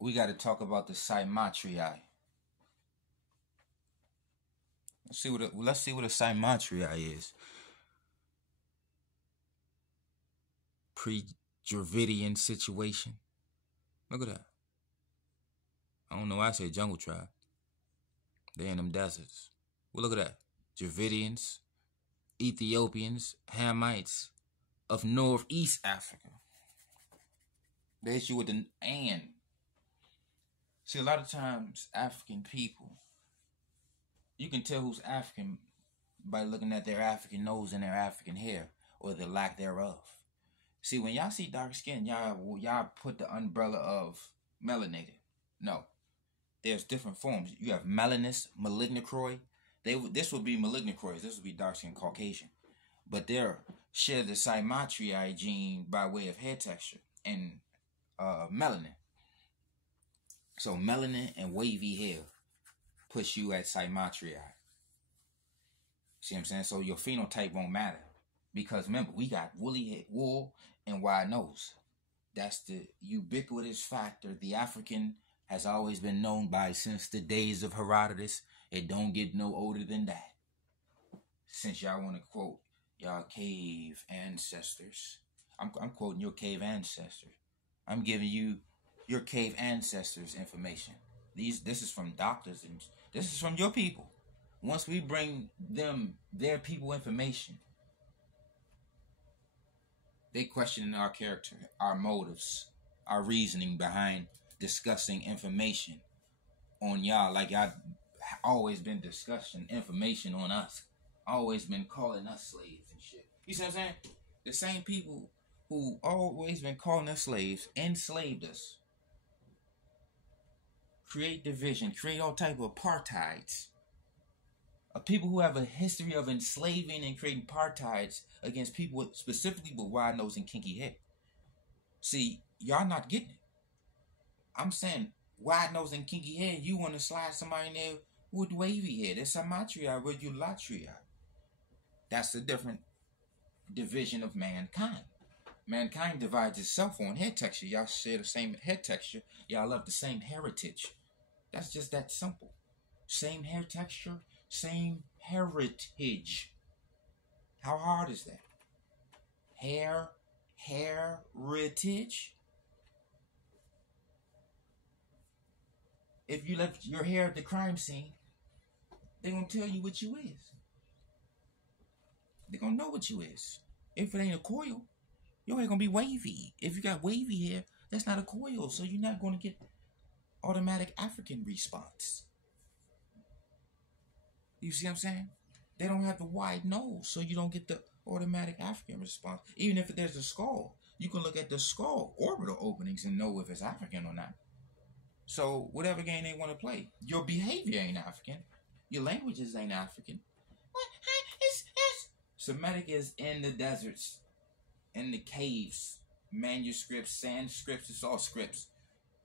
we got to talk about the Cymotrichi. Let's see what a Cymotrichi is. Pre-Dravidian situation. Look at that. I don't know why I say jungle tribe. They're in them deserts. Well, look at that. Dravidians, Ethiopians, Hamites of Northeast Africa. They hit you with an and. See, a lot of times, African people, you can tell who's African by looking at their African nose and their African hair, or the lack thereof. See, when y'all see dark skin, y'all put the umbrella of melanated. No. There's different forms. You have melanous, malignocroid. This would be malignocroids. This would be dark skin Caucasian. But they share the Cymotrichi gene by way of hair texture and melanin. So melanin and wavy hair puts you at Cymotrichi. See what I'm saying? So your phenotype won't matter. Because remember, we got woolly head, wool and wide nose. That's the ubiquitous factor. The African has always been known by since the days of Herodotus. It don't get no older than that. Since y'all want to quote y'all cave ancestors, I'm quoting your cave ancestors. I'm giving you your cave ancestors information. This is from doctors and this is from your people. Once we bring them their people information, they question our character, our motives, our reasoning behind discussing information on y'all. Like y'all always been discussing information on us. Always been calling us slaves and shit. You see what I'm saying? The same people who always been calling us slaves enslaved us. Create division, create all type of apartheids. People who have a history of enslaving and creating apartheids against people specifically with wide nose and kinky hair. See, y'all not getting it. I'm saying wide nose and kinky hair, you want to slide somebody in there with wavy hair. That's Cymotrichi with Eulatria. That's a different division of mankind. Mankind divides itself on hair texture. Y'all share the same hair texture. Y'all love the same heritage. That's just that simple. Same hair texture, same heritage. How hard is that? Heritage. If you left your hair at the crime scene, they're going to tell you what you is. They're going to know what you is. If it ain't a coil, your hair going to be wavy. If you got wavy hair, that's not a coil. So you're not going to get automatic African response. You see what I'm saying? They don't have the wide nose, so you don't get the automatic African response. Even if there's a skull, you can look at the skull orbital openings and know if it's African or not. So whatever game they want to play, your behavior ain't African. Your languages ain't African. Semitic is in the deserts, in the caves, manuscripts, Sanscripts, it's all scripts.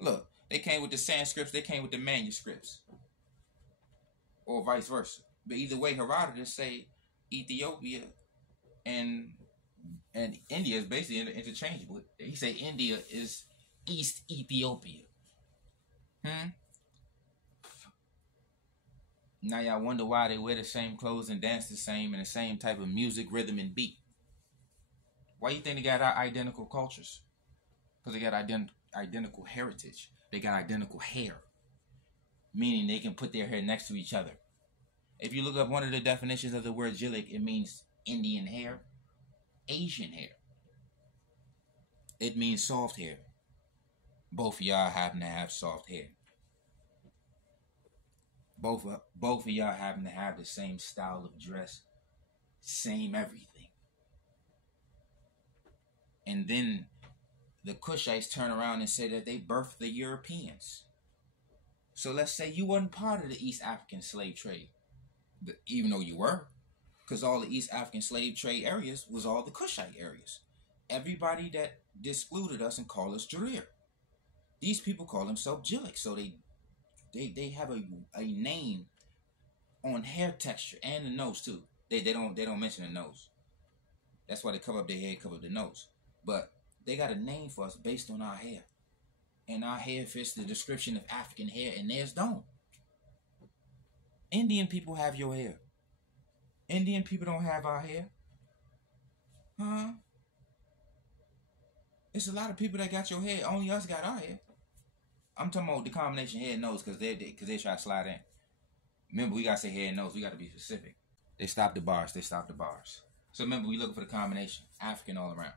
Look, they came with the Sanscripts, they came with the manuscripts. Or vice versa. But either way, Herodotus say Ethiopia and India is basically interchangeable. He say India is East Ethiopia. Now y'all wonder why they wear the same clothes and dance the same and the same type of music, rhythm, and beat. Why you think they got identical cultures? Because they got identical heritage. They got identical hair. Meaning they can put their hair next to each other. If you look up one of the definitions of the word Gillic, it means Indian hair, Asian hair. It means soft hair. Both of y'all happen to have soft hair. Both of y'all happen to have the same style of dress, same everything. And then the Kushites turn around and say that they birthed the Europeans. So let's say you wasn't part of the East African slave trade, even though you were, because all the East African slave trade areas was all the Kushite areas. Everybody that excluded us and called us Jarir. These people call themselves Gillic, so they have a name on hair texture and the nose too. They don't mention the nose. That's why they cover up their head, cover up the nose. But they got a name for us based on our hair. And our hair fits the description of African hair, and theirs don't. Indian people have your hair. Indian people don't have our hair. Huh? It's a lot of people that got your hair. Only us got our hair. I'm talking about the combination head and nose because they try to slide in. Remember, we got to say head and nose. We got to be specific. They stopped the bars. They stopped the bars. So remember, we looking for the combination. African all around.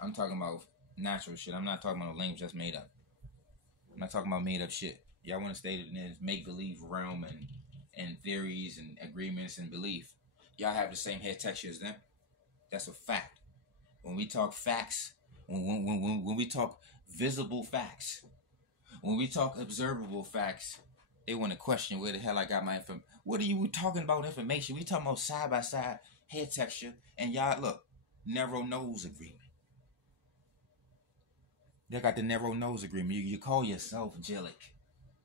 I'm talking about natural shit. I'm not talking about language that's made up. I'm not talking about made up shit. Y'all want to stay in this make-believe realm and theories and agreements and belief. Y'all have the same hair texture as them. That's a fact. When we talk facts, when we talk visible facts, when we talk observable facts, they want to question where the hell I got my information. What are you talking about information? We talking about side-by-side hair texture. And y'all, look, narrow nose agreement. They got the narrow nose agreement. You call yourself Jillik.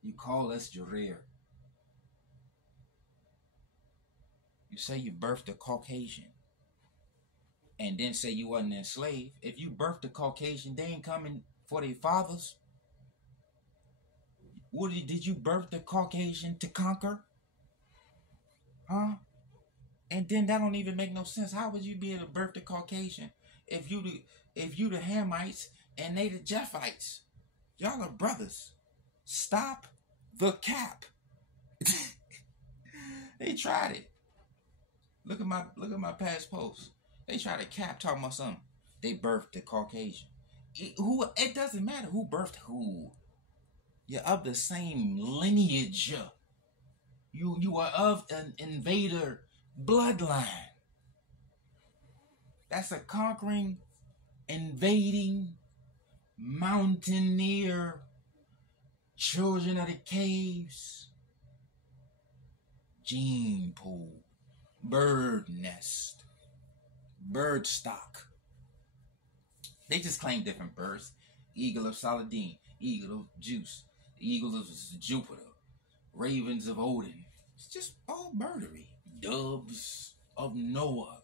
You call us Jareer. You say you birthed a Caucasian. And then say you wasn't enslaved. If you birthed a Caucasian, they ain't coming for their fathers. What did you birth the Caucasian to conquer? Huh? And then that don't even make no sense. How would you be able to birth the Caucasian if you the Hamites and they the Japhites? Y'all are brothers. Stop the cap. They tried it. Look at my past posts. They try to cap talking about something. They birthed the Caucasian. It doesn't matter who birthed who. You're of the same lineage. You are of an invader bloodline. That's a conquering, invading, mountaineer, children of the caves, gene pool, bird nest, bird stock. They just claim different birds. Eagle of Saladin, eagle of Zeus, eagle of Jupiter, ravens of Odin. It's just all birdery. Doves of Noah.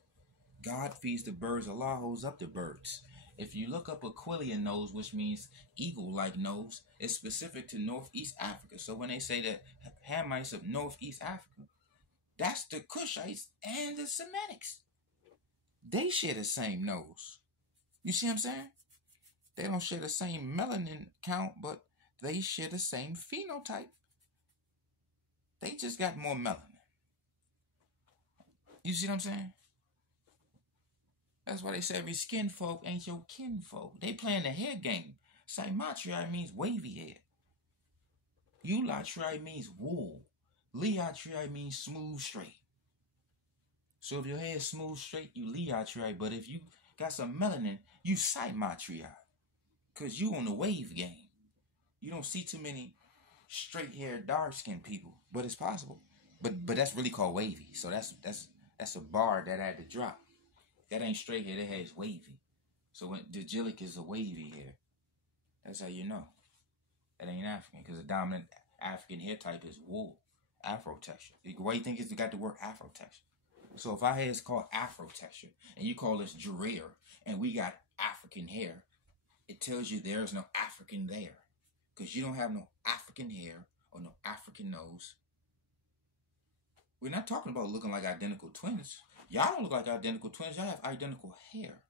God feeds the birds. Allah holds up the birds. If you look up Aquilian nose, which means eagle-like nose, it's specific to Northeast Africa. So when they say that Hamites of Northeast Africa, that's the Cushites and the Semitics. They share the same nose. You see what I'm saying? They don't share the same melanin count, but they share the same phenotype. They just got more melanin. You see what I'm saying? That's why they say every skin folk ain't your kinfolk. They playing the hair game. Cymotrichi means wavy hair. Eulatrichi means wool. Leotrichi means smooth straight. So if your hair is smooth straight, you Leotrichi. But if you got some melanin, you Cymotrichi. Because you on the wave game. You don't see too many straight-haired, dark-skinned people. But it's possible. But that's really called wavy. So that's a bar that I had to drop. That ain't straight hair. That hair is wavy. So when the Jillik is a wavy hair, that's how you know. That ain't African. Because the dominant African hair type is wool. Afro texture. Why do you think it's got the word Afro texture? So if our hair is called Afro texture, and you call us Jareer, and we got African hair, it tells you there's no African there. Because you don't have no African hair or no African nose. We're not talking about looking like identical twins. Y'all don't look like identical twins. Y'all have identical hair.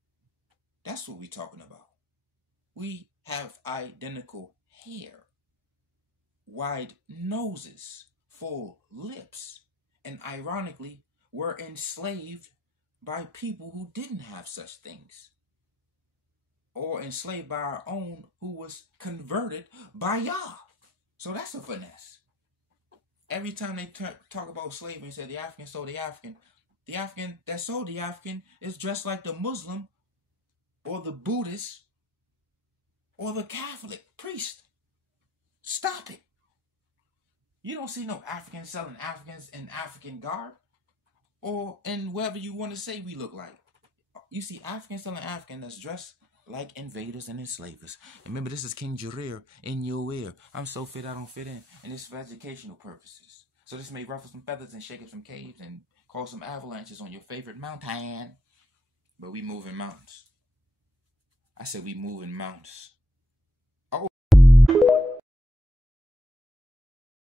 That's what we're talking about. We have identical hair. Wide noses. Full lips. And ironically, we're enslaved by people who didn't have such things. Or enslaved by our own who was converted by Yah. So that's a finesse. Every time they talk about slavery and say the African sold the African that sold the African is dressed like the Muslim or the Buddhist or the Catholic priest. Stop it. You don't see no Africans selling Africans in African garb or in whatever you want to say we look like. You see Africans selling African that's dressed like invaders and enslavers. And remember, this is King Jareer in your ear. I'm so fit I don't fit in. And this is for educational purposes. So this may ruffle some feathers and shake up some caves and cause some avalanches on your favorite mountain. But we moving mountains. I said we moving mountains.